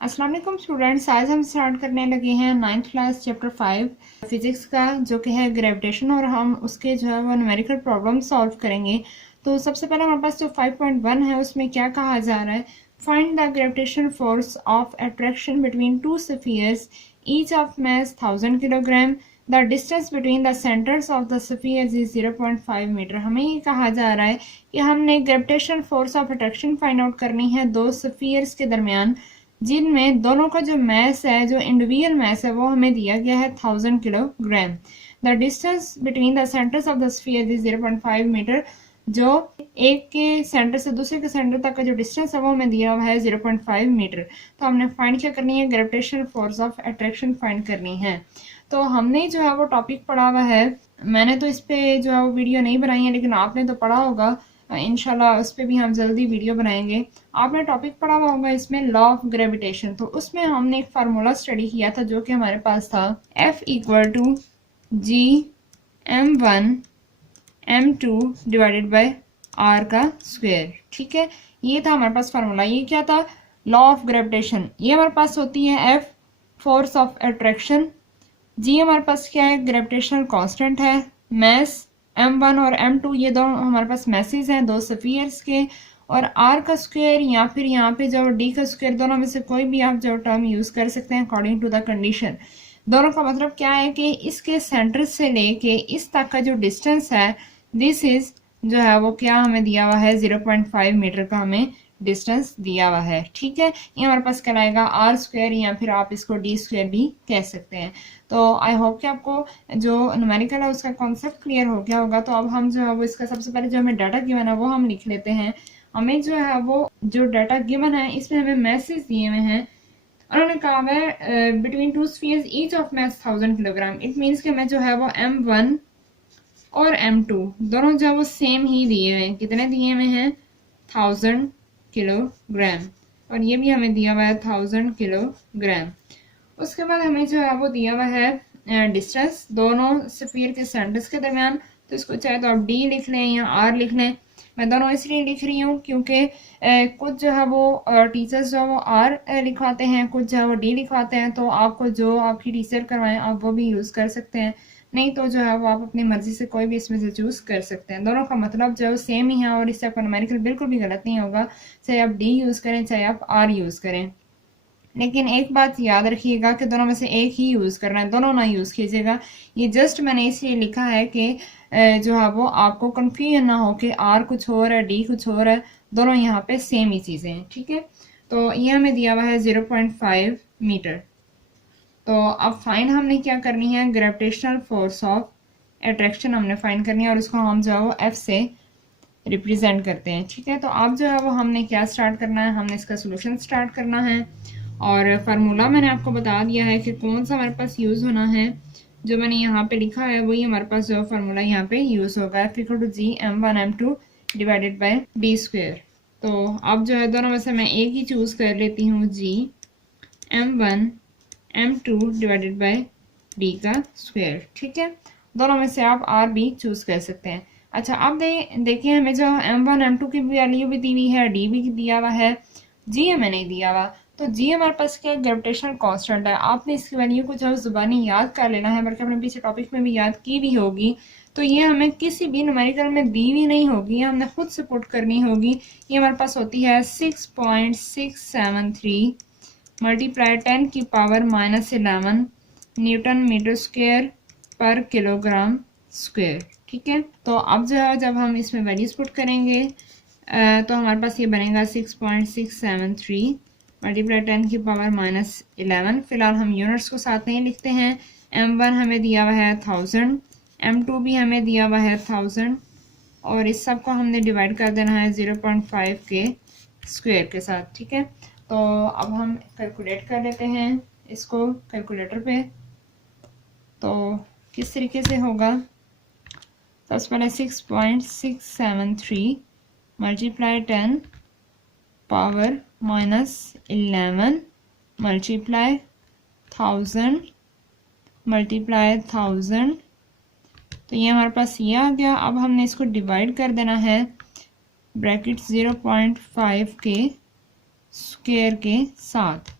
अस्सलाम वालेकुम स्टूडेंट्स, आज हम स्टार्ट करने लगे हैं 9th क्लास चैप्टर 5 फिजिक्स का, जो कि है ग्रेविटेशन, और हम उसके जो है वो न्यूमेरिकल प्रॉब्लम सॉल्व करेंगे। तो सबसे पहले हमारे पास जो 5.1 है उसमें क्या कहा जा रहा है, find the gravitation force of attraction between two spheres each of mass 1000 kilogram, the distance between the centres of the spheres is 0.5 metre. हमें ये कहा जा रहा है कि हमने gravitation force of attraction find out करनी है दो स्फीयर्स के दरमियान, जिनमें दोनों का जो मैस है, जो इंडिविजुअल मैस है, वो हमें दिया गया है 1000 kilogram. The distance between the centres of the sphere is 0.5 metre. जो एक के सेंटर से दूसरे के सेंटर तक का जो डिस्टेंस है वो हमें दिया हुआ है 0.5 मीटर। तो हमने फाइंड क्या करनी है, gravitational force of attraction find करनी है। तो हमने जो है वो टॉपिक पढ़ा हुआ है, मैंने तो इस पे जो है वो वीडियो नहीं बनाई है, लेकिन आपने तो पढ़ा होगा, इंशाल्लाह उस पर भी हम जल्दी वीडियो बनाएंगे। आपने टॉपिक पढ़ा हुआ होगा इसमें लॉ ऑफ ग्रेविटेशन। तो उसमें हमने एक फार्मूला स्टडी किया था जो कि हमारे पास था F equal to G m1 m2 divided by r का स्क्वायर। ठीक है, ये था हमारे पास फार्मूला। ये क्या था, लॉ ऑफ ग्रेविटेशन। ये हमारे पास होती है F फोर्स ऑफ अट्रैक्शन, जी हमारे पास क्या है, ग्रेविटेशनल कांस्टेंट है, मैस m1 और m2 ये दोनों हमारे पास मैसेज हैं दो स्फीयर्स के, और r का स्क्वायर या फिर यहाँ पे जो d का स्क्वायर, दोनों में से कोई भी आप जो टर्म यूज कर सकते हैं अकॉर्डिंग टू द कंडीशन। दोनों का मतलब क्या है कि इसके सेंटर से लेके इस तक का जो डिस्टेंस है, दिस इज जो है वो क्या हमें दिया हुआ है, 0.5 मीटर का हमें डिस्टेंस दिया हुआ है। ठीक है, ये हमारे पास कहलाएगा आर स्क्वायर, या फिर आप इसको डी स्क्वायर भी कह सकते हैं। तो आई होप कि आपको जो न्यूमेरिकल है उसका कॉन्सेप्ट क्लियर हो गया होगा। तो अब हम जो है वो इसका सबसे पहले जो हमें डाटा गिवन है वो हम लिख लेते हैं। हमें जो है वो जो डाटा गिवन है इसमें हमें मैसेज दिए हुए हैं, उन्होंने कहा है between two spheres each of mass 1000 kilogram. It means कि मैं जो है वो m1 और m2 दोनों जो है वो सेम ही दिए हुए हैं। कितने दिए हुए हैं, 1000 किलोग्राम, और ये भी हमें दिया हुआ है 1000 किलोग्राम। उसके बाद हमें जो है वो दिया हुआ है डिस्टेंस दोनों स्फीयर के सेंटर्स के दरमियान। तो इसको चाहे तो आप d लिख लें या r लिख लें। मैं दोनों इसलिए लिख रही हूँ क्योंकि कुछ जो है वो टीचर्स जो है वो r लिखवाते हैं, कुछ जो है वो d लिखवाते हैं। तो आपको जो आपकी टीचर करवाएं आप वो भी यूज़ कर सकते हैं, नहीं तो जो है वो आप अपनी मर्जी से कोई भी इसमें से चूज़ कर सकते हैं। दोनों का मतलब जो है सेम ही है, और इससे आपका न्यूमेरिकल बिल्कुल भी गलत नहीं होगा, चाहे आप d यूज़ करें चाहे आप r यूज़ करें। लेकिन एक बात याद रखिएगा कि दोनों में से एक ही यूज़ करना है, दोनों ना यूज़ कीजिएगा। ये जस्ट मैंने इसलिए लिखा है कि जो है वो आपको कंफ्यूजन ना हो कि आर कुछ और है डी कुछ और है, दोनों यहाँ पे सेम ही चीज़ें हैं। ठीक है, तो ये हमें दिया हुआ है 0.5 मीटर। तो अब फाइंड हमने क्या करनी है, ग्रेविटेशनल फोर्स ऑफ अट्रैक्शन हमने फाइंड करनी है, और उसको हम जो है वो एफ से रिप्रेजेंट करते हैं। ठीक है, तो अब जो है वो हमने क्या स्टार्ट करना है, हमने इसका सोल्यूशन स्टार्ट करना है। और फार्मूला मैंने आपको बता दिया है कि कौन सा हमारे पास यूज़ होना है। जो मैंने यहाँ पे लिखा है वही हमारे पास जो फार्मूला यहाँ पे यूज़ होगा, F equal to G m1 m2 divided by D square. तो अब जो है दोनों में से मैं एक ही चूज़ कर लेती हूँ, जी m1 m2 divided by D का स्क्वायर। ठीक है, दोनों में से आप r भी चूज़ कर सकते हैं। अच्छा, अब देखिए हमें जो m1 m2 की वैल्यू भी दी हुई है, d भी दिया हुआ है, g हमें नहीं दिया हुआ। तो जी हमारे पास क्या ग्रेविटेशनल कांस्टेंट है, आपने इसकी वैल्यू को जो जुबानी याद कर लेना है, बल्कि अपने पीछे टॉपिक में भी याद की भी होगी। तो ये हमें किसी भी न्यूमेरिकल में दी हुई नहीं होगी, ये हमने खुद से पुट करनी होगी। ये हमारे पास होती है 6.673 मल्टीप्लाई 10 की पावर -11 न्यूटन मीटर स्क्वायर पर किलोग्राम स्क्वायर। ठीक है, तो अब जो है जब हम इसमें वैल्यूज पुट करेंगे तो हमारे पास ये बनेगा 6.673 मल्टीप्लाई 10 की पावर -11। फिलहाल हम यूनिट्स को साथ नहीं लिखते हैं। m1 हमें दिया हुआ है 1000, m2 भी हमें दिया हुआ है 1000, और इस सब को हमने डिवाइड कर देना है 0.5 के स्क्वायर के साथ। ठीक है, तो अब हम कैलकुलेट कर लेते हैं इसको कैलकुलेटर पे। तो किस तरीके से होगा, सबसे पहले 6.673 मल्टीप्लाई 10 पावर -11 मल्टीप्लाई 1000 मल्टीप्लाई 1000। तो ये हमारे पास ये आ गया। अब हमने इसको डिवाइड कर देना है ब्रैकेट 0.5 के स्क्वायर के साथ।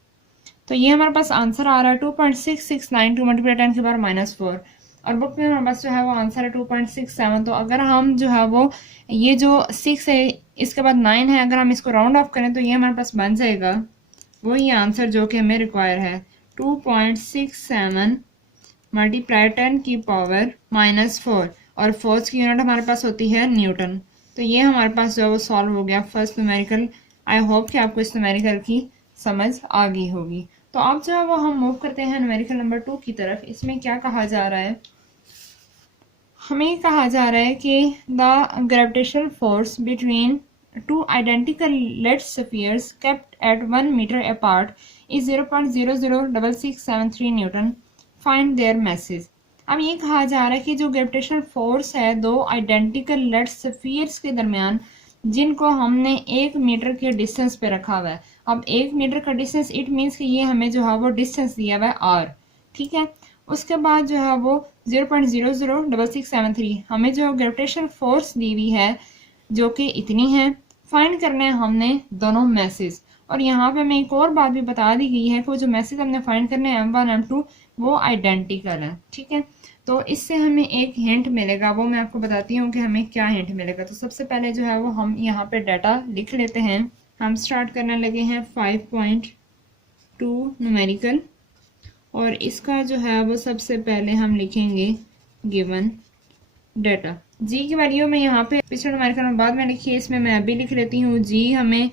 तो ये हमारे पास आंसर आ रहा है 2.6692 मल्टीप्लाई 10 की पावर -4 और बुक में हमारे पास जो है वो आंसर है 2.67। तो अगर हम जो है वो ये जो 6 है इसके बाद 9 है, अगर हम इसको राउंड ऑफ करें तो ये हमारे पास बन जाएगा वही आंसर जो कि हमें रिक्वायर है 2.67 मल्टीप्लाई 10 की पावर -4 और फोर्स की यूनिट हमारे पास होती है न्यूटन। तो ये हमारे पास जो है वो सॉल्व हो गया फर्स्ट न्यूमेरिकल। आई होप कि आपको इस न्यूमेरिकल की समझ आ गई होगी। तो अब जो है वो हम मूव करते हैं न्यूमेरिकल नंबर 2 की तरफ। इसमें क्या कहा जा रहा है, हमें कहा जा रहा है कि the gravitational force between two identical lead spheres kept at 1 metre apart is 0.006673 newton, find their masses. अब ये कहा जा रहा है कि जो ग्रेविटेशनल फोर्स है दो आइडेंटिकल लेड स्फीयर्स के दरमियान जिनको हमने 1 मीटर के डिस्टेंस पे रखा हुआ है। अब 1 मीटर का डिस्टेंस इट मीन्स कि ये हमें जो है वो डिस्टेंस दिया हुआ है r, ठीक है। उसके बाद जो है वो 0.006673 हमें जो ग्रेविटेशनल फोर्स दी हुई है जो कि इतनी है। फाइंड करना है हमने दोनों मैसेज। और यहाँ पे हमें एक और बात भी बता दी गई है कि वो जो मैसेज हमने फाइंड करने हैं M1 M2 वो आइडेंटिकल है, ठीक है। तो इससे हमें एक हिंट मिलेगा, वो मैं आपको बताती हूँ कि हमें क्या हिंट मिलेगा। तो सबसे पहले जो है वो हम यहाँ पे डाटा लिख लेते हैं। हम स्टार्ट करने लगे हैं 5.2 न्यूमेरिकल और इसका जो है वो सबसे पहले हम लिखेंगे गिवन डाटा। जी की वैल्यू में यहाँ पे पिछले न्यूमेरिकल में बाद में लिखी है, इसमें मैं अभी लिख लेती हूँ। जी हमें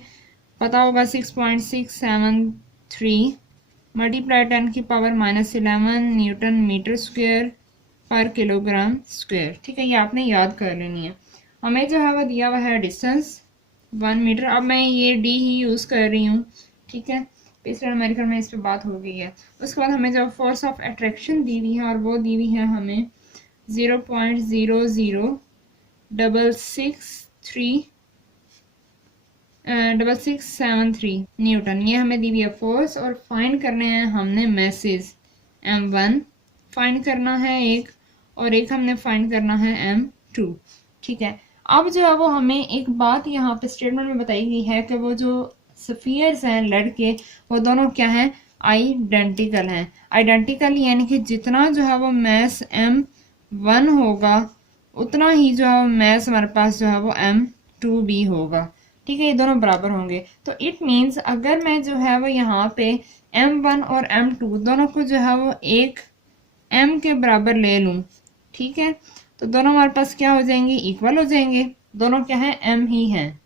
पता होगा 6.673 मल्टीप्लाई 10 की पावर -11 न्यूटन मीटर स्क्वायर पर किलोग्राम स्क्वायर, ठीक है। ये आपने याद कर लेनी है। हमें जो है वो दिया हुआ है डिस्टेंस 1 मीटर। अब मैं ये डी ही यूज़ कर रही हूँ, ठीक है। पिछले न्यूमेरिकल में इस पर बात हो गई है। उसके बाद हमें जो फोर्स ऑफ अट्रैक्शन दी हुई है और वो दी हुई है हमें 0.006673 न्यूटन, ये हमें दी हुई है फोर्स। और फाइंड करने हैं हमने मैसेज M1 फाइंड करना है एक, और एक हमने फाइंड करना है M2, ठीक है। अब जो है वो हमें एक बात यहाँ पे स्टेटमेंट में बताई गई है कि वो जो स्फीयर्स हैं लेड के वो दोनों क्या हैं, आइडेंटिकल हैं। आइडेंटिकल यानी कि जितना जो है वो मैस M1 होगा उतना ही जो है मैस हमारे पास जो है वो M2 भी होगा, ठीक है। ये दोनों बराबर होंगे। तो इट मीन्स अगर मैं जो है वो यहाँ पे M1 और M2 दोनों को जो है वो एक M के बराबर ले लूँ, ठीक है, तो दोनों हमारे पास क्या हो जाएंगे, इक्वल हो जाएंगे। दोनों क्या है, M ही हैं।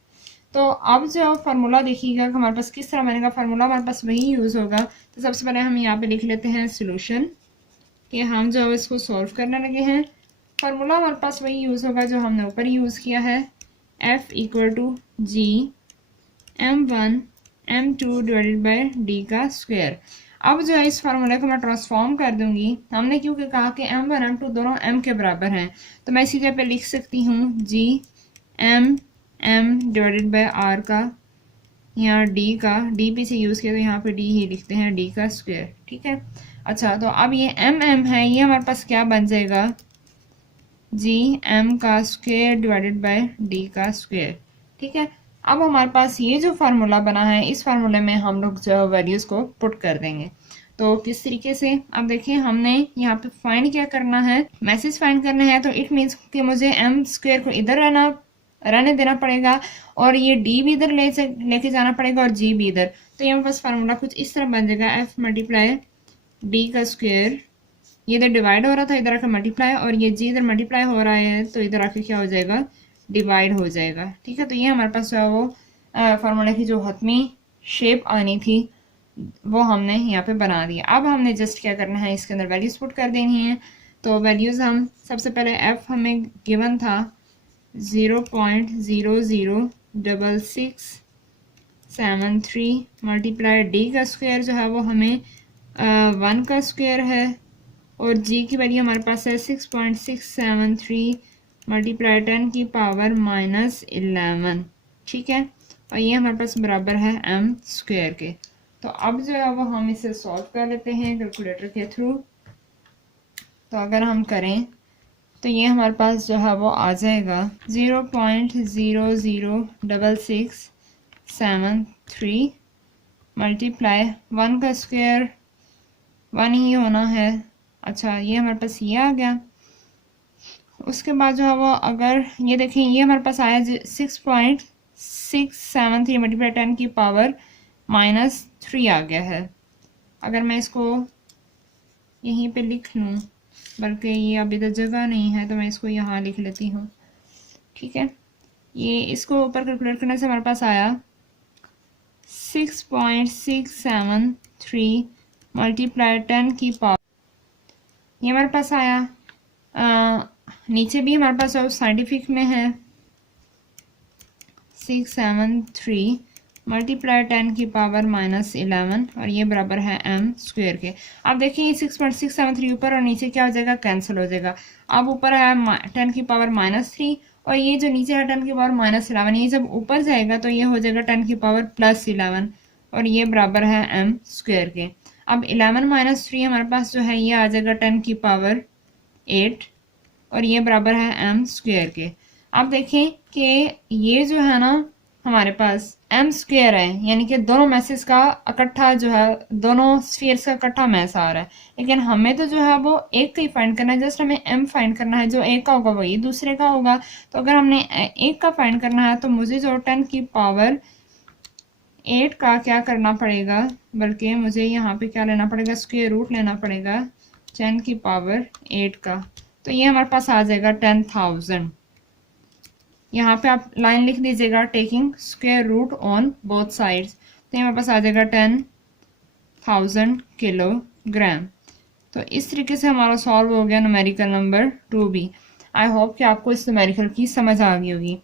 तो अब जो फार्मूला देखिएगा कि हमारे पास किस तरह बनेगा। फार्मूला हमारे पास वही यूज़ होगा। तो सबसे पहले हम यहाँ पे लिख लेते हैं सोल्यूशन, कि हम जो है इसको सॉल्व करने लगे हैं। फार्मूला हमारे पास वही यूज़ होगा जो हमने ऊपर यूज़ किया है, F = G M1 M2 divided bye D का स्क्वायर। अब जो है इस फार्मूले को मैं ट्रांसफॉर्म कर दूंगी। हमने क्योंकि कहा कि M1 M2 दोनों M के बराबर हैं, तो मैं इसी जगह पे लिख सकती हूँ G M divided by R का, यहाँ D का, D भी से यूज़ किया तो यहाँ पे D ही लिखते हैं, D का स्क्वायर, ठीक है। अच्छा, तो अब ये M है, ये हमारे पास क्या बन जाएगा, G M का स्क्वायर डिवाइडेड बाय D का स्क्वायर, ठीक है। अब हमारे पास ये जो फार्मूला बना है, इस फार्मूले में हम लोग जो वैल्यूज़ को पुट कर देंगे। तो किस तरीके से, अब देखिए हमने यहाँ पे फाइंड क्या करना है, मैसेज फाइंड करना है। तो इट मीन्स कि मुझे M स्क्वायर को इधर रहने देना पड़ेगा और ये D भी इधर लेके जाना पड़ेगा और G भी इधर। तो यहाँ पास फार्मूला कुछ इस तरह बन जाएगा, F मल्टीप्लाई D का स्क्वायर, ये इधर डिवाइड हो रहा था, इधर आकर मल्टीप्लाई, और ये G इधर मल्टीप्लाई हो रहा है तो इधर आके क्या हो जाएगा, डिवाइड हो जाएगा, ठीक है। तो ये हमारे पास जो है वो फार्मूला की जो हतमी शेप आनी थी वो हमने यहाँ पे बना दिया। अब हमने जस्ट क्या करना है, इसके अंदर वैल्यूज पुट कर देनी है। तो वैल्यूज हम सबसे पहले F हमें गिवन था 0.006673 मल्टीप्लाई D का स्क्वायर जो है वो हमें 1 का स्क्वायर है, और G की वैल्यू हमारे पास है 6.673 मल्टीप्लाई 10 की पावर -11, ठीक है। और ये हमारे पास बराबर है M स्क्वायर के। तो अब जो है वो हम इसे सॉल्व कर लेते हैं कैलकुलेटर के थ्रू। तो अगर हम करें तो ये हमारे पास जो है वो आ जाएगा 0.00667 मल्टीप्लाई 1 का स्क्वायर 1 ही होना है। अच्छा, ये हमारे पास ये आ गया। उसके बाद जो है वो अगर ये देखें, ये हमारे पास आया 6.673 मल्टीप्लाई 10 की पावर -3 आ गया है। अगर मैं इसको यहीं पे लिख लूँ, बल्कि ये अभी तो जगह नहीं है तो मैं इसको यहाँ लिख लेती हूँ, ठीक है। ये इसको ऊपर कैलकुलेट करने से हमारे पास आया 6.673 मल्टीप्लाई 10 की पावर, ये हमारे पास आया। नीचे भी हमारे पास साइंटिफिक में है 673 मल्टीप्लाई 10 की पावर -11 और ये बराबर है m स्क्वायर के। अब देखिए ये 6.673 ऊपर और नीचे क्या हो जाएगा, कैंसिल हो जाएगा। अब ऊपर है 10 की पावर -3 और ये जो नीचे है 10 की पावर -11, ये जब ऊपर जाएगा तो ये हो जाएगा 10 की पावर +11 और ये बराबर है m स्क्वायर के। अब 11 - 3 हमारे पास जो है ये आ जाएगा 10 की पावर 8 और ये बराबर है m स्क्वायर के। अब देखें कि ये जो है ना हमारे पास m स्क्वायर है, यानी कि दोनों मैसेज का इकट्ठा जो है, दोनों स्फीयर्स का इकट्ठा मैस आ रहा है, लेकिन हमें तो जो है वो एक का ही फाइंड करना है। जस्ट हमें m फाइंड करना है, जो एक का होगा वही दूसरे का होगा। तो अगर हमने एक का फाइंड करना है तो मुझे जो 10 की पावर 8 का क्या करना पड़ेगा, बल्कि मुझे यहाँ पे क्या लेना पड़ेगा, स्क्वायर रूट लेना पड़ेगा 10 की पावर 8 का। तो ये हमारे पास आ जाएगा 10,000। यहाँ पे आप लाइन लिख दीजिएगा taking square root on both sides, तो हमारे पास आ जाएगा 10,000 किलोग्राम। तो इस तरीके से हमारा सॉल्व हो गया numerical number 2b। I hope कि आपको इस न्यूमेरिकल की समझ आ गई होगी।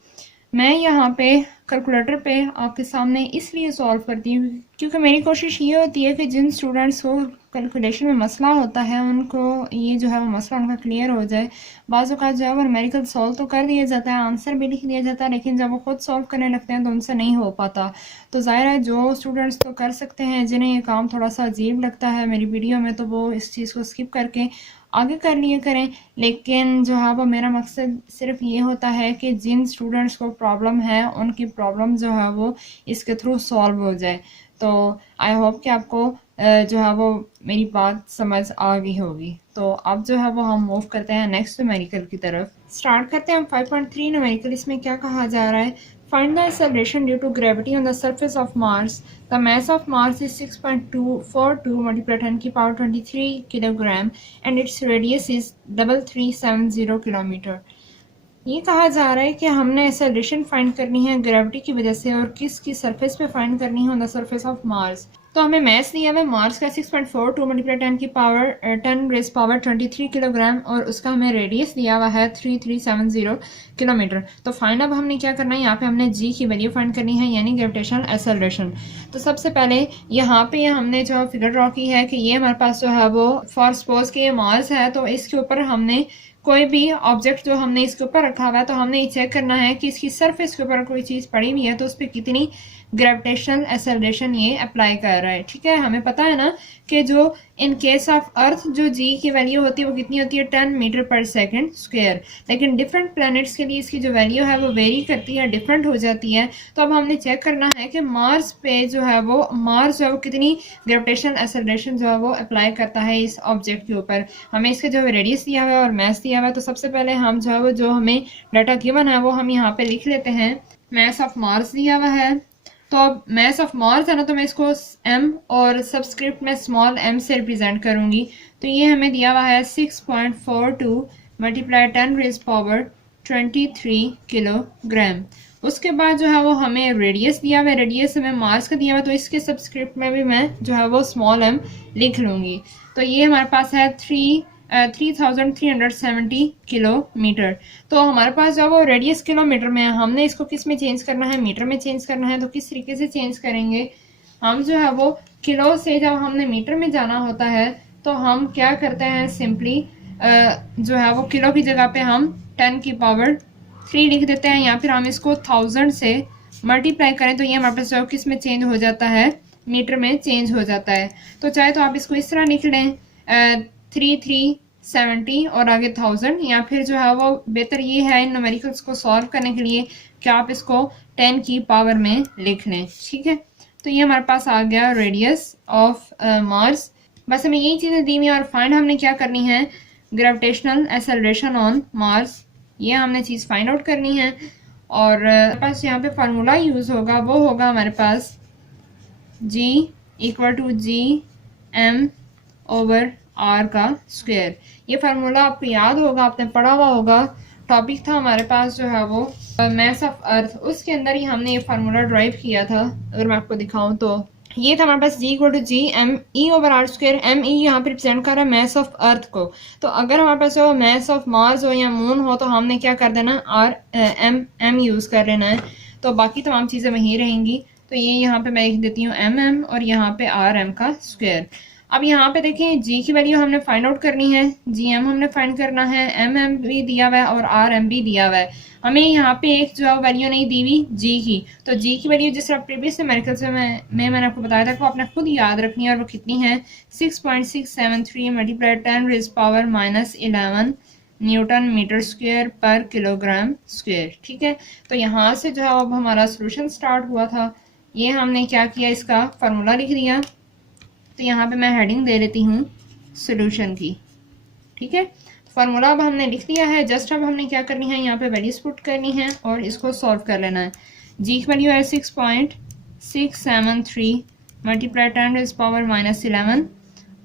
मैं यहाँ पे कैलकुलेटर पे आपके सामने इसलिए सॉल्व करती हूँ क्योंकि मेरी कोशिश ये होती है कि जिन स्टूडेंट्स को कैलकुलेशन में मसला होता है उनको ये जो है वो मसला उनका क्लियर हो जाए। बाज़ औक़ात जो है वो न्यूमेरिकल सॉल्व तो कर दिया जाता है, आंसर भी लिख दिया जाता है, लेकिन जब वो खुद सॉल्व करने लगते हैं तो उनसे नहीं हो पाता। तो ज़ाहिर है जो स्टूडेंट्स तो कर सकते हैं, जिन्हें ये काम थोड़ा सा अजीब लगता है मेरी वीडियो में, तो वो इस चीज़ को स्किप करके आगे कर लिए करें। लेकिन जो है वो मेरा मकसद सिर्फ ये होता है कि जिन स्टूडेंट्स को प्रॉब्लम है उनकी प्रॉब्लम जो है वो इसके थ्रू सॉल्व हो जाए। तो आई होप कि आपको जो है वो मेरी बात समझ आ गई होगी। तो अब जो है वो हम मूव करते हैं नेक्स्ट न्यूमेरिकल की तरफ। स्टार्ट करते हैं हम 5.3 न्यूमेरिकल। इसमें क्या कहा जा रहा है, find the acceleration due to gravity on the surface of Mars. The mass of Mars is 6.242 multiply 10 की power 23 kilogram and its radius is 3370 kilometre. ये कहा जा रहा है कि हमने एक्सेलरेशन फाइंड करनी है ग्रेविटी की वजह से, और किसकी सरफेस पे फाइंड करनी है, on the surface of Mars. तो हमें मास दिया हुआ है मार्स का 6.42 मल्टीप्लाई 10 की पावर 10 रेज़ पावर 23 किलोग्राम और उसका हमें रेडियस दिया हुआ है 3370 किलोमीटर। तो फाइंड अब हमने क्या करना है, यहाँ पे हमने जी की वैल्यू फाइंड करनी है, यानी ग्रेविटेशनल एक्सेलरेशन। तो सबसे पहले यहाँ पे हमने जो फिगर ड्रॉ की है कि ये हमारे पास जो है वो फॉर सपोज कि ये मार्स है, तो इसके ऊपर हमने कोई भी ऑब्जेक्ट जो हमने इसके ऊपर रखा हुआ है तो हमने ये चेक करना है कि इसकी सरफेस के ऊपर कोई चीज़ पड़ी हुई है तो उस पर कितनी ग्रेविटेशनल एक्सेलरेशन ये अप्लाई कर रहा है। ठीक है, हमें पता है ना कि जो इन केस ऑफ अर्थ जो जी की वैल्यू होती है वो कितनी होती है 10 मीटर पर सेकंड स्क्वायर, लेकिन डिफरेंट प्लैनेट्स के लिए इसकी जो वैल्यू है वो वेरी करती है, डिफरेंट हो जाती है। तो अब हमने चेक करना है कि मार्स पे जो है वो मार्स जो है वो कितनी ग्रेविटेशनल एक्सेलरेशन जो है वो अप्लाई करता है इस ऑब्जेक्ट के ऊपर। हमें इसका जो रेडियस दिया हुआ है और मास दिया हुआ है, तो सबसे पहले हम जो है वो जो हमें डाटा गिवन है वो हम यहाँ पे लिख लेते हैं। मास ऑफ मार्स दिया हुआ है, तो अब मास ऑफ मार्स है ना, तो मैं इसको m और सबस्क्रिप्ट में स्मॉल m से रिप्रेजेंट करूंगी। तो ये हमें दिया हुआ है 6.42 मल्टीप्लाई 10 रेज़ पावर 23 किलोग्राम। उसके बाद जो है वो हमें रेडियस दिया हुआ है, रेडियस हमें मार्स का दिया हुआ है, तो इसके सबस्क्रिप्ट में भी मैं जो है वो स्मॉल m लिख लूँगी। तो ये हमारे पास है 3370 किलोमीटर। तो हमारे पास जो वो रेडियस किलोमीटर में है, हमने इसको किस में चेंज करना है, मीटर में चेंज करना है। तो किस तरीके से चेंज करेंगे, हम जो है वो किलो से जब हमने मीटर में जाना होता है तो हम क्या करते हैं, सिंपली जो है वो किलो की जगह पे हम 10 की पावर 3 लिख देते हैं, या फिर हम इसको 1000 से मल्टीप्लाई करें तो ये हमारे पास जो किस में चेंज हो जाता है, मीटर में चेंज हो जाता है। तो चाहे तो आप इसको इस तरह लिख लें 3370 और आगे 1000, या फिर जो है वो बेहतर ये है इन न्यूमेरिकल्स को सॉल्व करने के लिए कि आप इसको 10 की पावर में लिख लें। ठीक है, तो ये हमारे पास आ गया रेडियस ऑफ मार्स। बस हमें यही चीज़ें दी हुई और फाइंड हमने क्या करनी है, ग्रेविटेशनल एक्सेलरेशन ऑन मार्स, ये हमने चीज़ फाइंड आउट करनी है। और हमारे पास यहाँ पे फार्मूला यूज़ होगा, वो होगा हमारे पास G equal to G M over R का स्क्वायर। ये फार्मूला आपको याद होगा, आपने पढ़ा हुआ होगा, टॉपिक था हमारे पास जो है वो मैस ऑफ अर्थ, उसके अंदर ही हमने ये फार्मूला ड्राइव किया था। अगर मैं आपको दिखाऊं तो ये था हमारे पास G equal to G M E over R square. M E यहाँ पे रिप्रेजेंट कर रहा है मैस ऑफ अर्थ को। तो अगर हमारे पास हो मैस ऑफ मार्स हो या मून हो तो हमने क्या कर देना, आर एम यूज़ कर लेना है। तो बाकी तमाम चीज़ें वहीं रहेंगी। तो ये यहाँ पे मैं लिख देती हूँ एम और यहाँ पे आर एम का स्क्वायर। अब यहाँ पे देखें जी की वैल्यू हमने फाइंड आउट करनी है, जी एम हमने फाइंड करना है, एम भी दिया हुआ है और आर एम भी दिया हुआ है। हमें यहाँ पे एक जो वैल्यू नहीं दी हुई जी की, तो जी की वैल्यू जिस तरह प्रीवियस न्यूमेरिकल से मैंने आपको बताया था, वो आपने खुद याद रखनी है। और वो कितनी है, 6.673 multiply 10 raise power -11 newton metre square पर किलोग्राम स्क्वायर। ठीक है, तो यहाँ से जो है अब हमारा सोल्यूशन स्टार्ट हुआ था। ये हमने क्या किया, इसका फार्मूला लिख दिया। तो यहाँ पे मैं हेडिंग दे देती हूँ सोल्यूशन की। ठीक है, फार्मूला अब हमने लिख दिया है। जस्ट अब हमने क्या करनी है, यहाँ पे वैल्यूज पुट करनी है और इसको सॉल्व कर लेना है। जी की वैल्यू है 6.673 मल्टीप्लाई 10 रेज़ पावर -11।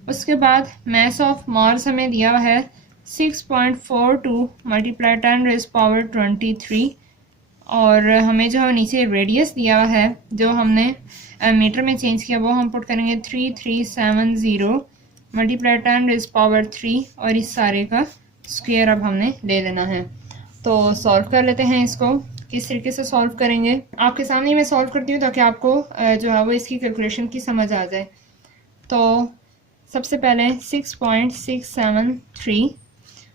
उसके बाद मैस ऑफ मार्स हमें दिया हुआ है 6.42 मल्टीप्लाई 10 रेज़ पावर 23। और हमें जो नीचे रेडियस दिया हुआ है, जो हमने मीटर में चेंज किया, वो हम पुट करेंगे 3370 मल्टीप्लाई 10 रेज़ पावर 3 और इस सारे का स्क्वायर अब हमने ले लेना है। तो सॉल्व कर लेते हैं इसको। किस तरीके से सॉल्व करेंगे आपके सामने मैं सॉल्व करती हूँ ताकि आपको जो है वो इसकी कैलकुलेशन की समझ आ जाए। तो सबसे पहले 6.673,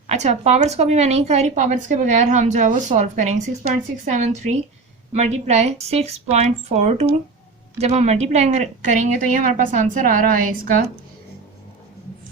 अच्छा पावर्स को भी मैं नहीं कर रही, पावर्स के बगैर हम जो है वो सॉल्व करेंगे। 6.673 मल्टीप्लाई 6.42, जब हम मल्टीप्लाई करेंगे तो ये हमारे पास आंसर आ रहा है इसका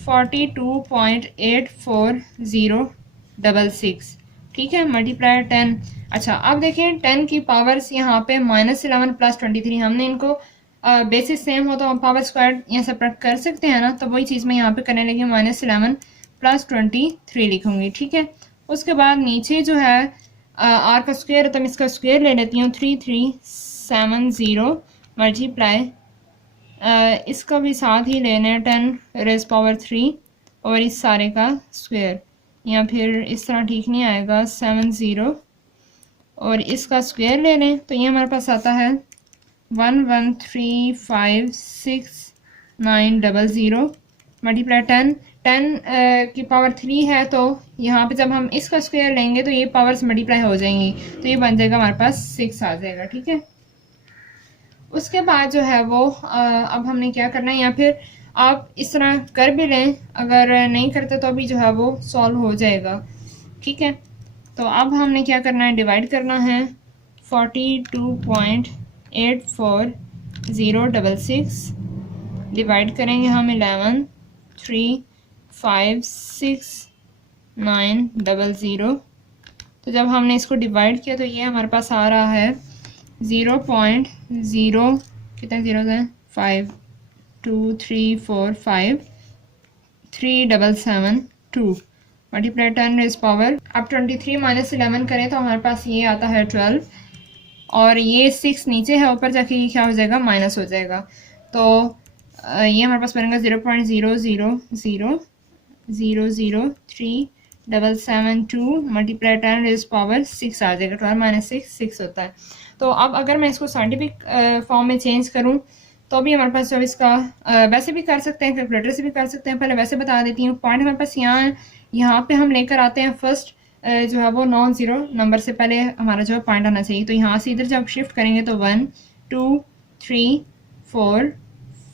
42.84066। ठीक है, मल्टीप्लाई 10। अच्छा अब देखें 10 की पावर्स यहाँ पे -11 + 23, हमने इनको बेसिस सेम हो तो हम पावर स्क्वायर यहाँ सब्ट्रैक्ट कर सकते हैं ना, तो वही चीज़ मैं यहाँ पे करने लगी, -11 + 23 लिखूंगी। ठीक है, उसके बाद नीचे जो है आर का स्क्वायर, तो मैं इसका स्क्वायर ले लेती हूँ 3370 मल्टीप्लाई इसका भी साथ ही लेना है 10 रेज़ पावर 3 और इस सारे का स्क्वायर, या फिर इस तरह ठीक नहीं आएगा 70 और इसका स्क्वायर ले लें। तो ये हमारे पास आता है 11356900 मल्टीप्लाई 10 की पावर 3 है, तो यहाँ पे जब हम इसका स्क्वायर लेंगे तो ये पावर्स मल्टीप्लाई हो जाएंगी, तो ये बन जाएगा हमारे पास 6 आ जाएगा। ठीक है, उसके बाद जो है वो अब हमने क्या करना है, या फिर आप इस तरह कर भी लें, अगर नहीं करते तो भी जो है वो सॉल्व हो जाएगा। ठीक है, तो अब हमने क्या करना है, डिवाइड करना है 42.84066 डिवाइड करेंगे हम 11356900। तो जब हमने इसको डिवाइड किया तो ये हमारे पास आ रहा है 0.0 कितने जीरो है 5 2 3 4 5 3772 मल्टीप्लाई 10 रेज़ पावर। अब 23 -11 करें तो हमारे पास ये आता है 12 और ये 6 नीचे है, ऊपर जाके ये क्या हो जाएगा, माइनस हो जाएगा। तो ये हमारे पास बनेगा 0.000003772 मल्टीप्लाई 10 रेज़ पावर 6 आ जाएगा। 12 - 6 6 होता है। तो अब अगर मैं इसको साइंटिफिक फॉर्म में चेंज करूं तो भी हमारे पास जो इसका वैसे भी कर सकते हैं, कैलकुलेटर से भी कर सकते हैं। पहले वैसे बता देती हूँ। पॉइंट हमारे पास यहाँ पे हम लेकर आते हैं फर्स्ट जो है वो नॉन ज़ीरो नंबर से पहले हमारा जो है पॉइंट आना चाहिए। तो यहाँ से इधर जब शिफ्ट करेंगे तो 1 2 3 4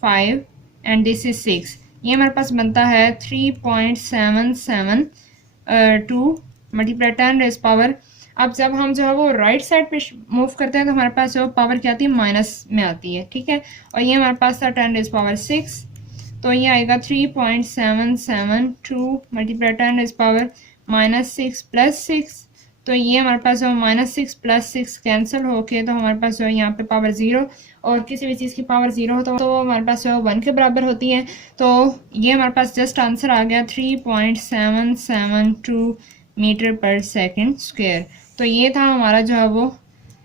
5 एंड दिस इज 6, ये हमारे पास बनता है 3.772 मल्टीप्लाई 10 रेज़ पावर। अब जब हम जो है वो राइट साइड पे मूव करते हैं तो हमारे पास जो पावर क्या आती है, माइनस में आती है। ठीक है, और ये हमारे पास था 10 रेज़ पावर 6, तो ये आएगा 3.772 मल्टीप्लाई 10 रेज़ पावर -6 + 6, तो ये हमारे पास जो -6 + 6 कैंसिल होके तो हमारे पास जो है यहाँ पे पावर 0, और किसी भी चीज़ की पावर 0 हो तो हमारे पास जो है 1 के बराबर होती है। तो ये हमारे पास जस्ट आंसर आ गया 3.772 मीटर पर सेकंड स्क्वायर। तो ये था हमारा जो है वो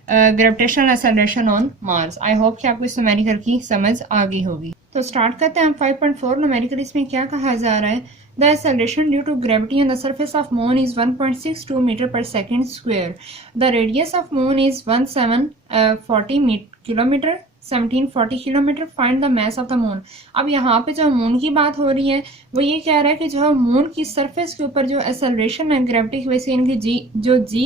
gravitational acceleration on Mars. I hope कि आपको इस न्यूमेरिकल की समझ आ गई होगी। तो स्टार्ट करते हैं हम 5.4 न्यूमेरिकल। इसमें क्या कहा जा रहा है, the acceleration due to gravity on the surface of moon is 1.62 metre per second square. The radius of moon is 1740 kilometre 1740 kilometre. Find the mass of the moon. अब यहाँ पे जो मून की बात हो रही है वो ये कह रहा है कि जो है मून की सरफेस के ऊपर जो एक्सेलरेशन है ग्रेविटी की वजह से, इनकी जी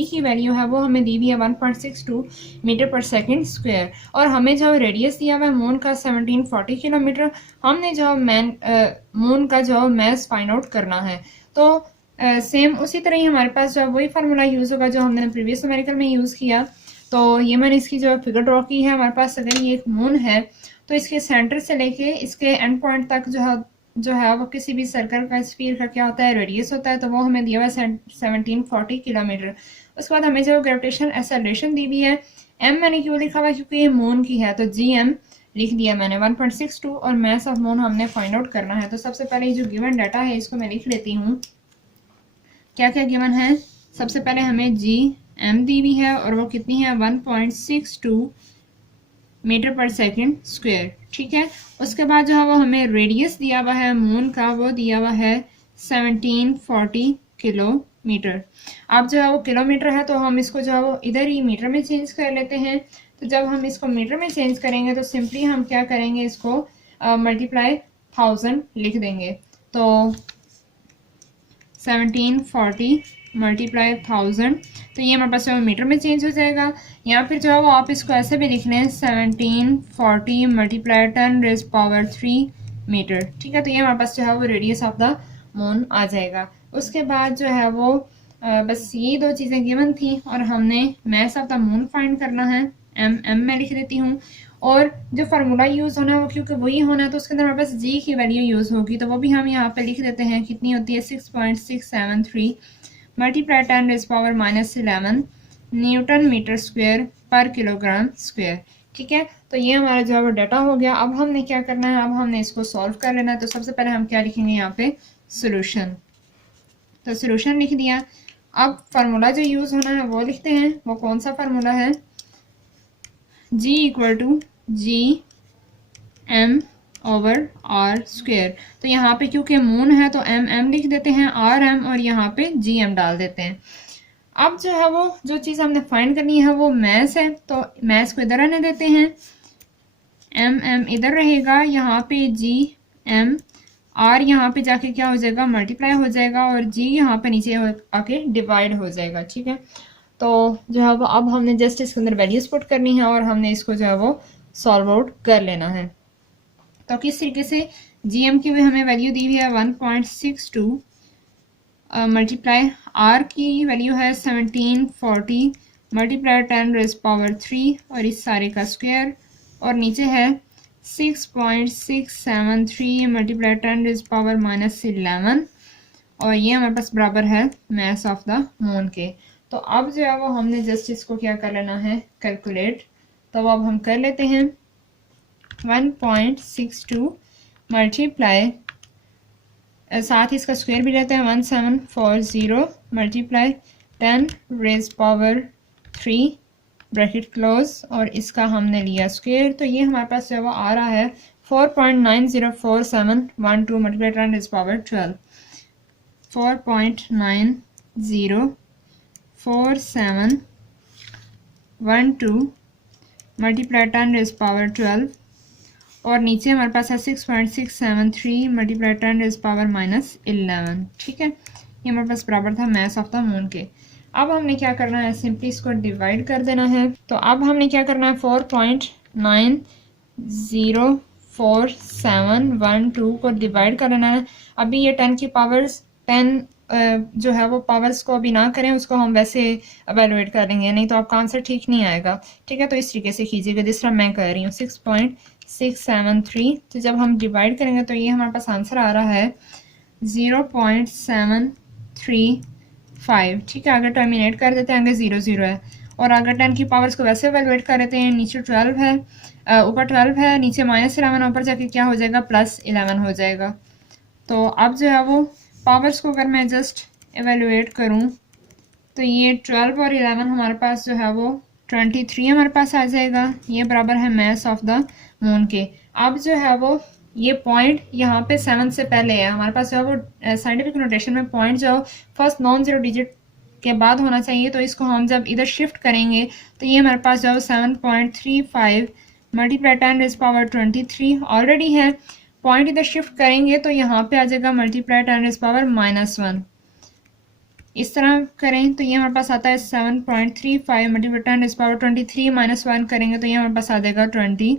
की वैल्यू है वो हमें दी हुई है 1.62 मीटर पर सेकंड स्क्वायर, और हमें जो रेडियस दिया हुआ है मून का 1740 किलोमीटर। हमने जो मून का जो मैस फाइंड आउट करना है। तो सेम उसी तरह ही हमारे पास जो वही फार्मूला यूज़ होगा जो हमने प्रीवियस न्यूमेरिकल में यूज़ किया। तो ये मैंने इसकी जो फिगर ड्रॉ की है। हमारे पास अगर ये एक मून है तो इसके सेंटर से लेके इसके एंड पॉइंट तक जो है वो किसी भी सर्कल का स्फीयर का क्या होता है, रेडियस होता है। तो वो हमें दिया हुआ है 1740 किलोमीटर। उसके बाद हमें जो ग्रेविटेशनल एक्सेलरेशन दी हुई है, एम मैंने क्यों लिखा हुआ है क्योंकि ये मून की है, तो जी एम लिख दिया मैंने 1.62, और मास ऑफ मून हमने फाइंड आउट करना है। तो सबसे पहले ये जो गिवन डाटा है इसको मैं लिख लेती हूँ। क्या क्या गिवन है, सबसे पहले हमें जी एम दी हुई है और वो कितनी है 1.62 मीटर पर सेकंड स्क्वायर, ठीक है। उसके बाद जो है वो हमें रेडियस दिया हुआ है मून का, वो दिया हुआ है 1740 किलोमीटर। अब जो है वो किलोमीटर है तो हम इसको जो है वो इधर ही मीटर में चेंज कर लेते हैं। तो जब हम इसको मीटर में चेंज करेंगे तो सिंपली हम क्या करेंगे, इसको मल्टीप्लाई 1000 लिख देंगे। तो 1740 मल्टीप्लाई 1000, तो ये हमारे पास जो मीटर में चेंज हो जाएगा। या फिर जो है वो आप इसको ऐसे भी लिख लें 1740 मल्टीप्लाई 10⁻³ मीटर, ठीक है। तो ये हमारे पास जो है वो रेडियस ऑफ द मून आ जाएगा। उसके बाद जो है वो बस ये दो चीज़ें गिवन थी और हमने मास ऑफ द मून फाइंड करना है। एम में लिख देती हूँ, और जो फार्मूला यूज़ होना है वो क्योंकि वही होना है तो उसके अंदर हमारे पास जी की वैल्यू यूज़ होगी, तो वो भी हम यहाँ पे लिख देते हैं। कितनी होती है 6.673 मल्टीप्लाई 10⁻11 न्यूटन मीटर स्क्वायर पर किलोग्राम स्क्वायर, ठीक है। तो ये हमारा जो है वो डाटा हो गया। अब हमने क्या करना है, अब हमने इसको सॉल्व कर लेना है। तो सबसे पहले हम क्या लिखेंगे यहाँ पे, सोल्यूशन। तो सोल्यूशन लिख दिया। अब फार्मूला जो यूज़ होना है वो लिखते हैं। वो कौन सा फार्मूला है, G = G(m/r²। तो यहाँ पे क्योंकि मून है तो m लिख देते हैं, r(m) और यहाँ पे Gm डाल देते हैं। अब जो है वो जो चीज़ हमने फाइंड करनी है वो मैस है, तो मैस को इधर आने देते हैं। m इधर रहेगा, यहाँ पे Gm, r यहाँ पे जाके क्या हो जाएगा, मल्टीप्लाई हो जाएगा, और G यहाँ पे नीचे आके डिवाइड हो जाएगा, ठीक है। तो जो है वो अब हमने जस्ट इसके अंदर वैल्यूज पुट करनी है और हमने इसको जो है वो सॉल्व आउट कर लेना है। तो किस तरीके से, जीएम की भी हमें वैल्यू दी हुई है 1.62 मल्टीप्लाई आर की वैल्यू है 1740 मल्टीप्लाई 10⁻³ और इस सारे का स्क्वायर, और नीचे है 6.673 मल्टीप्लाई 10⁻11, और ये हमारे पास बराबर है मास ऑफ द मून के। तो अब जो है वो हमने जस्ट इसको क्या कर लेना है, कैलकुलेट। तो अब हम कर लेते हैं 1.62 मल्टीप्लाई, साथ ही इसका स्क्वायर भी रहता है 1740 मल्टीप्लाई 10⁻³ ब्रैकेट क्लोज, और इसका हमने लिया स्क्वायर। तो ये हमारे पास जो है वो आ रहा है 4.904712 मल्टीप्लाई 10⁻12 4.904712 मल्टीप्लाई 10⁻12, और नीचे हमारे पास है 6.673 मल्टीप्लाई 10⁻11, ठीक है। ये हमारे पास बराबर था मास ऑफ द मून के। अब हमने क्या करना है, सिंपली इसको डिवाइड कर देना है। तो अब हमने क्या करना है, 4.9047112 को डिवाइड कर लेना है। अभी ये 10 की पावर्स 10 जो है वो पावर्स को अभी ना करें, उसको हम वैसे एवेलुएट करेंगे, नहीं तो आपका आंसर ठीक नहीं आएगा, ठीक है। तो इस तरीके से कीजिएगा जिस तरह मैं कर रही हूँ 6.673। तो जब हम डिवाइड करेंगे तो ये हमारे पास आंसर आ रहा है 0.73 5, ठीक है। अगर टर्मिनेट कर देते हैं आगे 0 0 है, और अगर 10 की पावर्स को वैसे एवेलुएट कर देते हैं, नीचे 12 है, ऊपर 12 है, नीचे -11, ऊपर जाके क्या हो जाएगा +11 हो जाएगा। तो अब जो है वो पावर्स को अगर मैं जस्ट एवेलुएट करूँ तो ये 12 और 11 हमारे पास जो है वो 23 हमारे पास आ जाएगा। ये बराबर है मास ऑफ द मून के। अब जो है वो ये पॉइंट यहाँ पे 7 से पहले है हमारे पास जो है वो साइंटिफिक नोटेशन में पॉइंट जो फर्स्ट नॉन जीरो डिजिट के बाद होना चाहिए, तो इसको हम जब इधर शिफ्ट करेंगे तो ये हमारे पास जो है 7.35 मल्टीप्लाई 10⁻23 ऑलरेडी है। पॉइंट इधर शिफ्ट करेंगे तो यहाँ पे आ जाएगा मल्टीप्लाई 10⁻⁻1। इस तरह करें तो ये हमारे पास आता है 7.35 मल्टीप्लाई 10⁻23 -1 करेंगे तो ये हमारे पास आ जाएगा 22।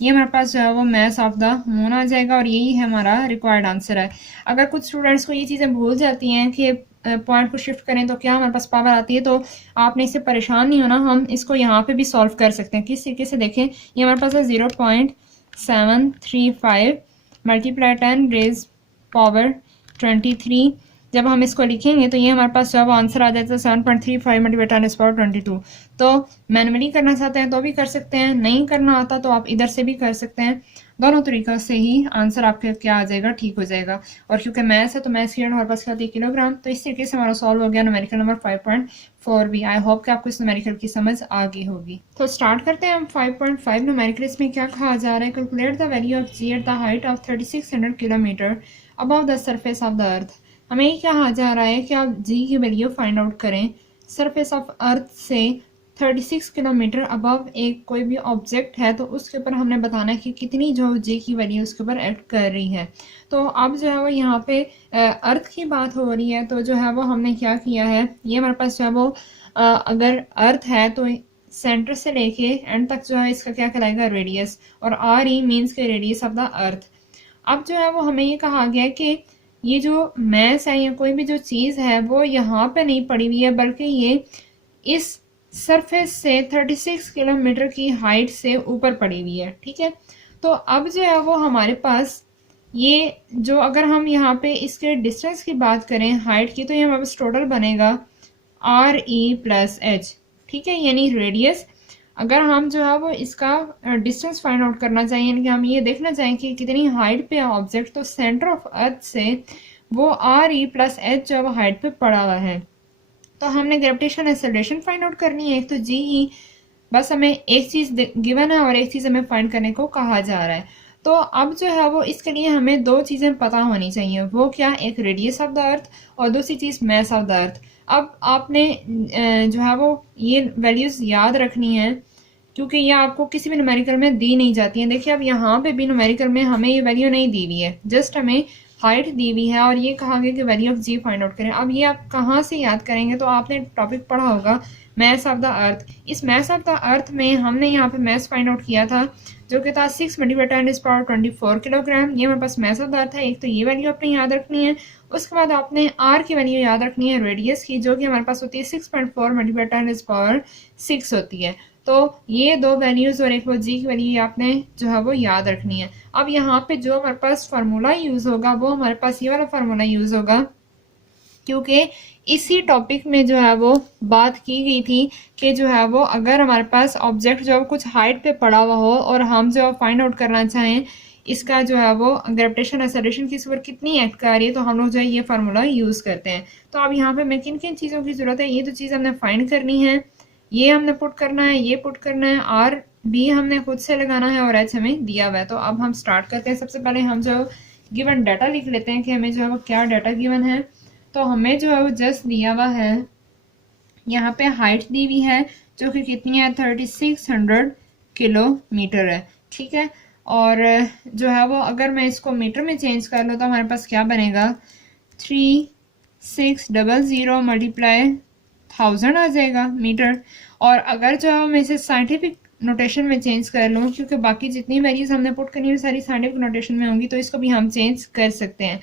ये हमारे पास जो है वो मास ऑफ द मून आ जाएगा, और यही है हमारा रिक्वायर्ड आंसर है। अगर कुछ स्टूडेंट्स को ये चीज़ें भूल जाती हैं कि पॉइंट को शिफ्ट करें तो क्या हमारे पास पावर आती है, तो आपने इससे परेशान नहीं होना, हम इसको यहाँ पे भी सॉल्व कर सकते हैं। किस तरीके से देखें, ये हमारे पास है 0.735 मल्टीप्लाई 10⁻23। जब हम इसको लिखेंगे तो ये हमारे पास जो है वो आंसर आ जाता है 7.35 मल्टीप्लाई 10⁻22। तो मैनुअली करना चाहते हैं तो भी कर सकते हैं, नहीं करना आता तो आप इधर से भी कर सकते हैं। दोनों तरीक़ों से ही आंसर आपके क्या आ जाएगा, ठीक हो जाएगा। और क्योंकि मैथ्स है तो मैथ्स की यूनिट हमारे पास आती है किलोग्राम, तो इस तरीके से हमारा सॉल्व हो गया न्यूमेरिकल नंबर 5.4 भी। आई होप कि आपको इस न्यूमेरिकल की समझ आ गई होगी। तो स्टार्ट करते हैं हम 5.5 न्यूमेरिकल। इसमें क्या कहा जा रहा है, calculate the value of G at the height of 3600 kilometre above the surface of the earth. हमें ये कहा जा रहा है कि आप जी की वैल्यू फाइंड आउट करें सरफेस ऑफ अर्थ से 36 किलोमीटर अबव एक कोई भी ऑब्जेक्ट है, तो उसके ऊपर हमने बताना है कि कितनी जो जी की वैल्यू उसके ऊपर एक्ट कर रही है। तो अब जो है वो यहाँ पे अर्थ की बात हो रही है, तो जो है वो हमने क्या किया है, ये हमारे पास जो है वो अगर अर्थ है तो सेंटर से लेके एंड तक जो है इसका क्या कहलाएगा रेडियस, और आर ई मीन्स के रेडियस ऑफ द अर्थ। अब जो है वो हमें ये कहा गया है कि ये जो मैस है या कोई भी जो चीज़ है वो यहाँ पे नहीं पड़ी हुई है, बल्कि ये इस सरफेस से 36 किलोमीटर की हाइट से ऊपर पड़ी हुई है, ठीक है। तो अब जो है वो हमारे पास ये जो अगर हम यहाँ पे इसके डिस्टेंस की बात करें हाइट की, तो ये हमारे पास टोटल बनेगा RE+H, ठीक है, यानी रेडियस। अगर हम जो है वो इसका डिस्टेंस फाइंड आउट करना चाहिए, यानी कि हम ये देखना चाहें कि कितनी हाइट पे है ऑब्जेक्ट, तो सेंटर ऑफ अर्थ से वो RE+H जो है वो हाइट पे पड़ा हुआ है। तो हमने ग्रेविटेशन एक्सेलरेशन फाइंड आउट करनी है, एक तो जी ही, बस हमें एक चीज़ गिवन है और एक चीज़ हमें फाइंड करने को कहा जा रहा है। तो अब जो है वो इसके लिए हमें दो चीज़ें पता होनी चाहिए, वो क्या, एक रेडियस ऑफ द अर्थ और दूसरी चीज़ मास ऑफ द अर्थ। अब आपने जो है वो ये वैल्यूज़ याद रखनी है, क्योंकि ये आपको किसी भी न्यूमेरिकल में दी नहीं जाती हैं। देखिए अब यहाँ पे भी न्यूमेरिकल में हमें ये वैल्यू नहीं दी हुई है, जस्ट हमें हाइट दी हुई है और ये कहा गया कि value of G find out करें। अब ये आप कहाँ से याद करेंगे, तो आपने टॉपिक पढ़ा होगा मास ऑफ द अर्थ। इस मास ऑफ द अर्थ में हमने यहाँ पे मास फाइंड आउट किया था जो कि था 6 मल्टीप्लाई 10⁻24 किलोग्राम। ये हमारे पास मास ऑफ द अर्थ है। एक तो ये वैल्यू आपने याद रखनी है, उसके बाद आपने आर की वैल्यू याद रखनी है रेडियस की, जो कि हमारे पास होती है 6.4 मल्टीप्लाई 10⁻6 होती है। तो ये दो वैल्यूज़ और एक वो जी की वैल्यू आपने जो है वो याद रखनी है। अब यहाँ पे जो हमारे पास फार्मूला यूज़ होगा वो हमारे पास ये वाला फार्मूला यूज़ होगा, क्योंकि इसी टॉपिक में जो है वो बात की गई थी कि जो है वो अगर हमारे पास ऑब्जेक्ट जो है कुछ हाइट पे पड़ा हुआ हो और हम जो है फाइंड आउट करना चाहें इसका जो है वो ग्रेविटेशन एक्सेलरेशन की ऊपर कितनी एक्ट कर रही है, तो हम लोग जो है ये फार्मूला यूज़ करते हैं। तो अब यहाँ पे हमें किन किन चीज़ों की ज़रूरत है, ये तो चीज़ हमने फाइंड करनी है, ये हमने पुट करना है, ये पुट करना है, आर बी हमने खुद से लगाना है और एच हमें दिया हुआ है। तो अब हम स्टार्ट करते हैं। सबसे पहले हम जो गिवन डाटा लिख लेते हैं कि हमें जो है वो क्या डाटा गिवन है। तो हमें जो है वो जस्ट दिया हुआ है, यहाँ पे हाइट दी हुई है जो कि कितनी है 3600 किलोमीटर है, ठीक है। और जो है वो अगर मैं इसको मीटर में चेंज कर लूँ तो हमारे पास क्या बनेगा 3600 मल्टीप्लाई 1000 आ जाएगा मीटर। और अगर जो है मैं इसे साइंटिफिक नोटेशन में चेंज कर लूँ, क्योंकि बाकी जितनी वैल्यूज़ हमने पुट करनी है सारी साइंटिफिक नोटेशन में होंगी, तो इसको भी हम चेंज कर सकते हैं।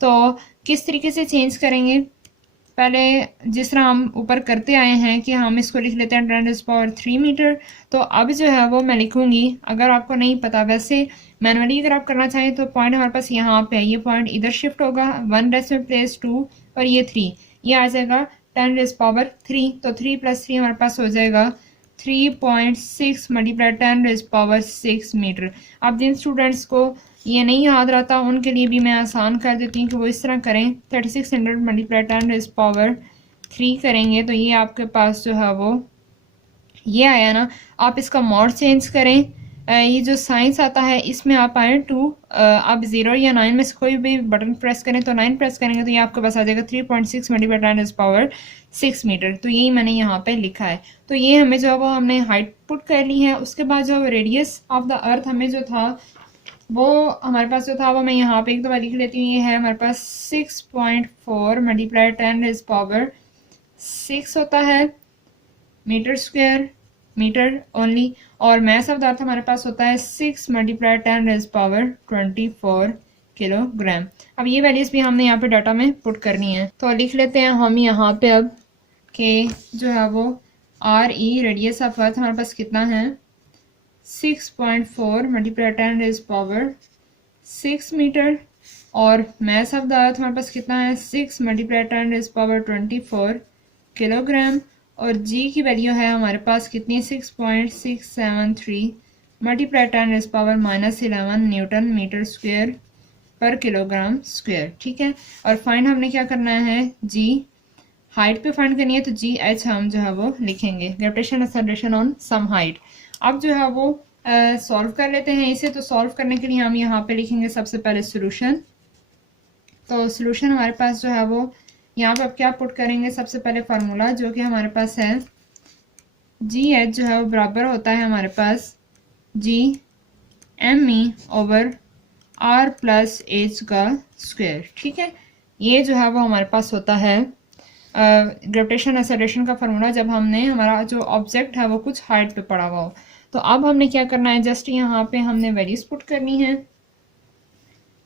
तो किस तरीके से चेंज करेंगे, पहले जिस तरह हम ऊपर करते आए हैं कि हम इसको लिख लेते हैं 10⁻³ मीटर। तो अब जो है वो मैं लिखूंगी, अगर आपको नहीं पता, वैसे मैनुअली अगर आप करना चाहें तो पॉइंट हमारे पास यहाँ पे है, ये पॉइंट इधर शिफ्ट होगा, 1 डेसिमल प्लेस 2 और ये 3, ये आ जाएगा 10 रेज पावर 3, तो 3 + 3 हमारे पास हो जाएगा 3.6 मल्टीप्लाई 10 रेज पावर 6 मीटर। अब जिन स्टूडेंट्स को ये नहीं याद रहता उनके लिए भी मैं आसान कर देती हूँ कि वो इस तरह करें। 3600 मल्टीप्लाई 10 रेज पावर 3 करेंगे तो ये आपके पास जो है वो ये आया ना। आप इसका मॉड चेंज करें, ये जो साइंस आता है इसमें आप आए 2, आप 0 या 9 में से कोई भी बटन प्रेस करें, तो 9 प्रेस करेंगे तो ये आपके पास आ जाएगा 3.6 मल्टीप्लाई 10 रेज़ पावर 6 मीटर। तो यही मैंने यहाँ पे लिखा है। तो ये हमें जो है वो हमने हाइट पुट कर ली है। उसके बाद जो रेडियस ऑफ द अर्थ हमें जो था वो हमारे पास जो था वो मैं यहाँ पे एक दफ़ा लिख लेती हूँ। ये है हमारे पास 6.4 मल्टीप्लाई 10 रेज़ पावर 6 होता है मीटर स्क्वायर, मीटर ओनली। और मैस ऑफ द अर्थ हमारे पास होता है 6 मल्टीप्लाई 10 रेज़ पावर 24 किलोग्राम। अब ये वैल्यूज भी हमने यहाँ पे डाटा में पुट करनी है, तो लिख लेते हैं हम यहाँ पे अब कि जो है वो RE रेडियस ऑफ अर्थ हमारे पास कितना है 6.4 मल्टीप्लाई 10 रेज़ पावर 6 मीटर, और मैस ऑफ द अर्थ हमारे पास कितना है 6 मल्टीप्लाई 10 रेज़ पावर 24 किलोग्राम, और G की वैल्यू है हमारे पास कितनी 6.673 multiply 10 raise power -11 newton metre square पर किलोग्राम स्क्वायर। ठीक है, और फाइंड हमने क्या करना है G हाइट पे फाइंड करनी है, तो GH हम जो है वो लिखेंगे, gravitation acceleration on some height. अब जो है वो सॉल्व कर लेते हैं इसे। तो सॉल्व करने के लिए हम यहाँ पे लिखेंगे सबसे पहले सोल्यूशन। तो सोल्यूशन हमारे पास जो है वो यहाँ पे अब क्या पुट करेंगे, सबसे पहले फार्मूला जो कि हमारे पास है GH जो है वो बराबर होता है हमारे पास GME/R+H का स्क्वायर। ठीक है, ये जो है वो हमारे पास होता है ग्रेविटेशन एक्सेलरेशन का फार्मूला जब हमने हमारा जो ऑब्जेक्ट है वो कुछ हाइट पे पड़ा हुआ हो। तो अब हमने क्या करना है, जस्ट यहाँ पे हमने वैल्यूज पुट करनी है।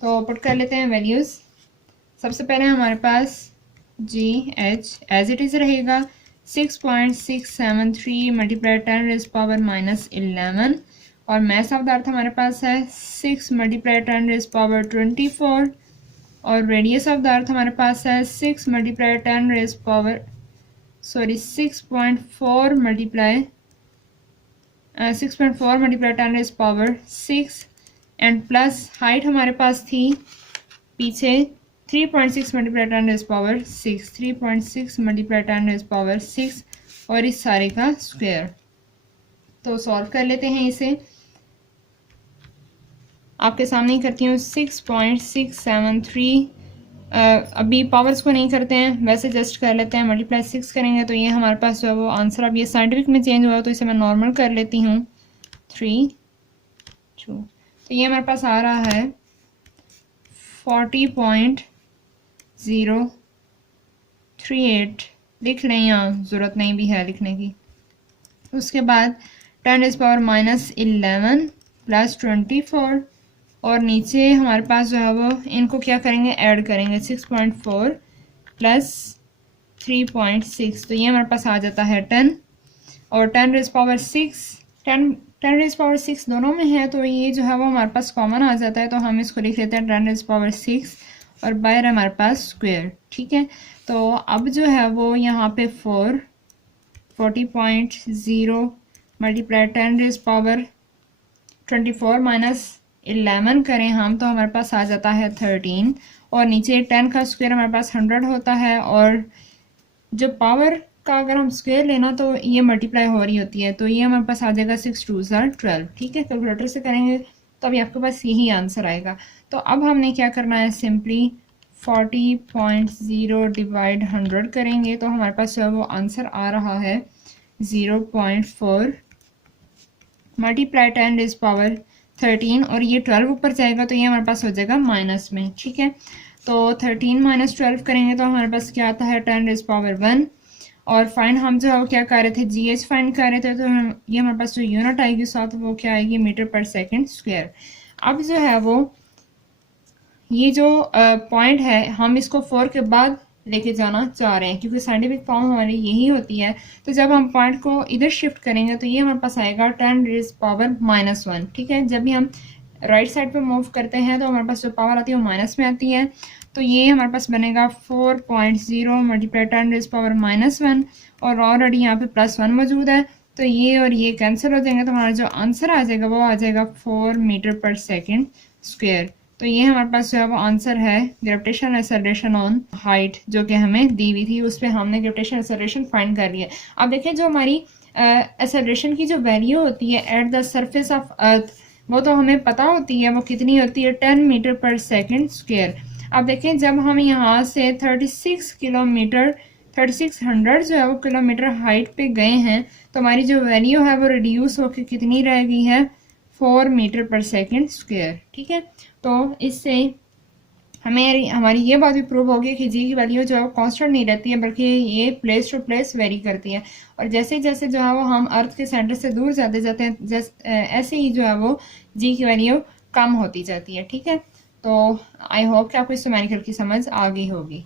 तो पुट कर लेते हैं वैल्यूज। सबसे पहले हमारे पास GH एज इट इज़ रहेगा 6.673 मल्टीप्लाई 10 रेज़ पावर -11, और मैस ऑफ द अर्थ हमारे पास है 6 मल्टीप्लाई 10 रेज़ पावर 24, और रेडियस ऑफ द अर्थ हमारे पास है 6 multiply 10 raise power 6.4 multiply 10 raise power 6, and plus height हमारे पास थी पीछे 3.6 multiply 10 raise power 6, 3.6 multiply 10 raise power 6, और इस सारे का स्क्वायर। तो सॉल्व कर लेते हैं इसे। आपके सामने ही करती हूँ 6.673, अभी पावर्स को नहीं करते हैं, वैसे जस्ट कर लेते हैं। मल्टीप्लाई 6 करेंगे तो ये हमारे पास जो है वो आंसर, अब ये साइंटिफिक में चेंज हुआ तो इसे मैं नॉर्मल कर लेती हूँ 3 2, तो ये हमारे पास आ रहा है 40.038, लिख लें, यहाँ ज़रूरत नहीं भी है लिखने की। उसके बाद 10 रेज़ पावर -11 + 24, और नीचे हमारे पास जो है वो इनको क्या करेंगे, ऐड करेंगे 6.4 + 3.6, तो ये हमारे पास आ जाता है 10, और 10 रेज़ पावर 6 10 रेज़ पावर 6 दोनों में है, तो ये जो है वो हमारे पास कॉमन आ जाता है। तो हम इसको लिख लेते हैं 10 रेज़ पावर 6, और बाहर हमारे पास स्क्वायर। ठीक है, तो अब जो है वो यहाँ पे 40.0 मल्टीप्लाई 10 रेज़ पावर 24 - 11 करें हम, तो हमारे पास आ जाता है 13, और नीचे 10 का स्क्वायर हमारे पास 100 होता है, और जो पावर का अगर हम स्क्वायर लेना तो ये मल्टीप्लाई हो रही होती है, तो ये हमारे पास आ जाएगा 6 × 2 = 12। ठीक है, कैलकुलेटर से करेंगे तो अभी आपके पास यही आंसर आएगा। तो अब हमने क्या करना है, सिंपली 40.0 डिवाइड 100 करेंगे, तो हमारे पास जो है वो आंसर आ रहा है 0.4 मल्टीप्लाई 10 रेज़ पावर 13, और ये 12 ऊपर जाएगा तो ये हमारे पास हो जाएगा माइनस में। ठीक है, तो 13 - 12 करेंगे तो हमारे पास क्या आता है 10 रेज़ पावर 1, और फाइंड हम जो है वो क्या कर रहे थे, GH फाइंड कर रहे थे। तो ये हमारे पास जो यूनिट आएगी साथ वो क्या आएगी, मीटर पर सेकंड स्क्वायर। अब जो है वो ये जो पॉइंट है हम इसको 4 के बाद लेके जाना चाह रहे हैं, क्योंकि साइंटिफिक फॉर्म हमारी यही होती है। तो जब हम पॉइंट को इधर शिफ्ट करेंगे तो ये हमारे पास आएगा 10 रेज़ पावर -1। ठीक है, जब भी हम राइट साइड पे मूव करते हैं तो हमारे पास जो पावर आती है वो माइनस में आती है। तो ये हमारे पास बनेगा 4.0 मल्टीप्लाई 10⁻⁻1 और ऑलरेडी यहाँ पे +1 मौजूद है, तो ये और ये कैंसिल हो जाएंगे, तो हमारा जो आंसर आ जाएगा वो आ जाएगा 4 मीटर पर सेकेंड स्क्वेयर। तो ये हमारे पास जो है वो आंसर है ग्रेविटेशनल एक्सेलरेशन ऑन हाइट जो कि हमें दी हुई थी, उस पर हमने ग्रेविटेशनल एक्सेलरेशन फाइंड कर लिया। अब देखिए जो हमारी एक्सेलरेशन की जो वैल्यू होती है at the surface of earth, वो तो हमें पता होती है, वो कितनी होती है 10 मीटर पर सेकेंड स्क्वेयर। अब देखें जब हम यहाँ से 36 किलोमीटर 3600 जो है वो किलोमीटर हाइट पे गए हैं, तो हमारी जो वैल्यू है वो रिड्यूस होकर कितनी रह गई है 4 मीटर पर सेकेंड स्क्वेयर। ठीक है, तो इससे हमें हमारी ये बात भी प्रूव होगी कि जी की वैल्यू जो है वो कांस्टेंट नहीं रहती है, बल्कि ये प्लेस टू प्लेस वेरी करती है। और जैसे जैसे जो है वो हम अर्थ के सेंटर से दूर जाते जाते हैं ऐसे ही जो है वो जी की वैल्यू कम होती जाती है। ठीक है, तो आई होप कि आपको इस न्यूमेरिकल की समझ आ गई होगी।